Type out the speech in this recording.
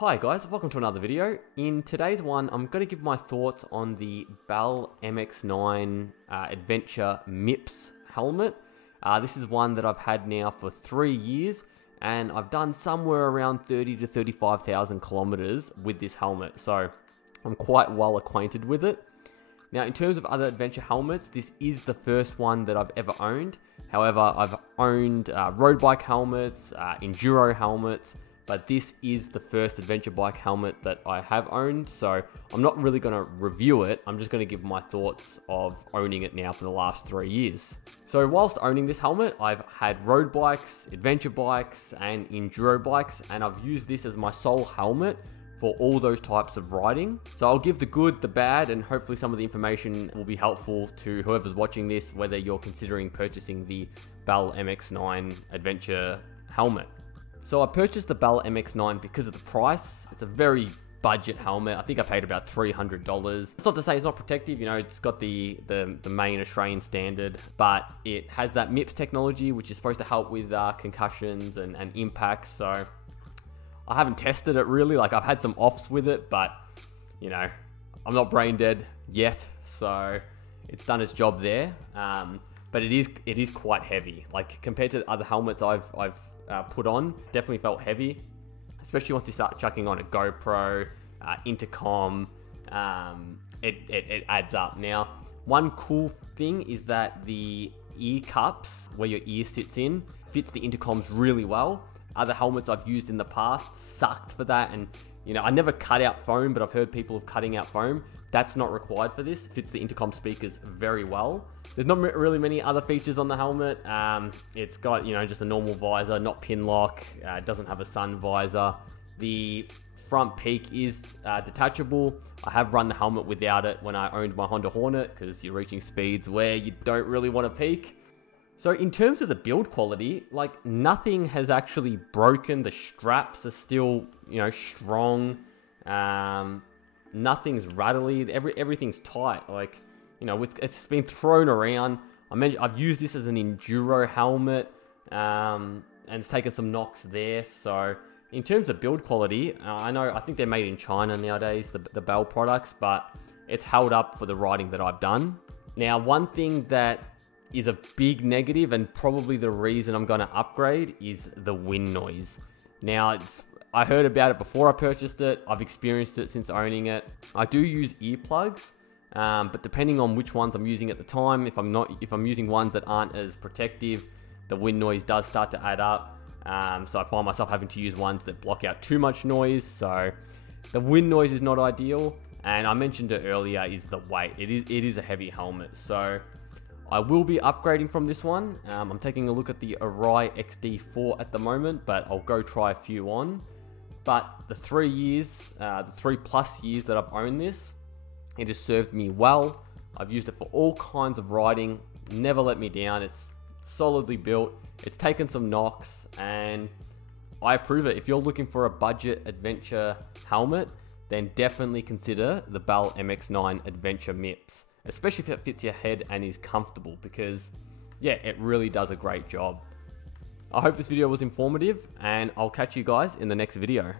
Hi guys, welcome to another video. In today's one, I'm going to give my thoughts on the Bell MX-9 Adventure MIPS helmet. This is one that I've had now for 3 years, and I've done somewhere around 30 to 35,000 kilometers with this helmet, so I'm quite well acquainted with it. Now, in terms of other adventure helmets, this is the first one that I've ever owned. However, I've owned road bike helmets, enduro helmets, but this is the first adventure bike helmet that I have owned, so I'm not really going to review it. I'm just going to give my thoughts of owning it now for the last 3 years. So whilst owning this helmet, I've had road bikes, adventure bikes, and enduro bikes, and I've used this as my sole helmet for all those types of riding. So I'll give the good, the bad, and hopefully some of the information will be helpful to whoever's watching this, whether you're considering purchasing the Bell MX-9 Adventure helmet. So I purchased the Bell MX-9 because of the price. It's a very budget helmet. I think I paid about $300. It's not to say it's not protective, you know, it's got the main Australian standard, but it has that MIPS technology, which is supposed to help with concussions and impacts. So I haven't tested it really. Like, I've had some offs with it, but you know, I'm not brain dead yet, so it's done its job there. But it is quite heavy. Like, compared to other helmets I've put on, definitely felt heavy, especially once you start chucking on a GoPro, intercom. It adds up. Now, one cool thing is that the ear cups where your ear sits in fits the intercoms really well. Other helmets I've used in the past sucked for that, and you know, I never cut out foam, but I've heard people of cutting out foam. That's not required for this. Fits the intercom speakers very well. There's not really many other features on the helmet. It's got, you know, just a normal visor, not pin lock. It doesn't have a sun visor. The front peak is detachable. I have run the helmet without it when I owned my Honda Hornet, because you're reaching speeds where you don't really want to peak. So in terms of the build quality, like, nothing has actually broken. The straps are still, you know, strong. Nothing's rattly. Everything's tight. Like, you know, it's been thrown around. I've used this as an enduro helmet, and it's taken some knocks there. So in terms of build quality, I think they're made in China nowadays, the Bell products, but it's held up for the riding that I've done. Now, one thing that is a big negative, and probably the reason I'm going to upgrade, is the wind noise. Now, I heard about it before I purchased it. I've experienced it since owning it. I do use earplugs, but depending on which ones I'm using at the time, if I'm using ones that aren't as protective, the wind noise does start to add up. So I find myself having to use ones that block out too much noise. So the wind noise is not ideal. And I mentioned it earlier, is the weight. It is a heavy helmet. So I will be upgrading from this one. I'm taking a look at the Arai XD4 at the moment, but I'll go try a few on. But the 3 years, the 3+ years that I've owned this, it has served me well. I've used it for all kinds of riding, never let me down. It's solidly built. It's taken some knocks, and I approve it. If you're looking for a budget adventure helmet, then definitely consider the Bell MX-9 Adventure MIPS, especially if it fits your head and is comfortable, because yeah, it really does a great job. I hope this video was informative, and I'll catch you guys in the next video.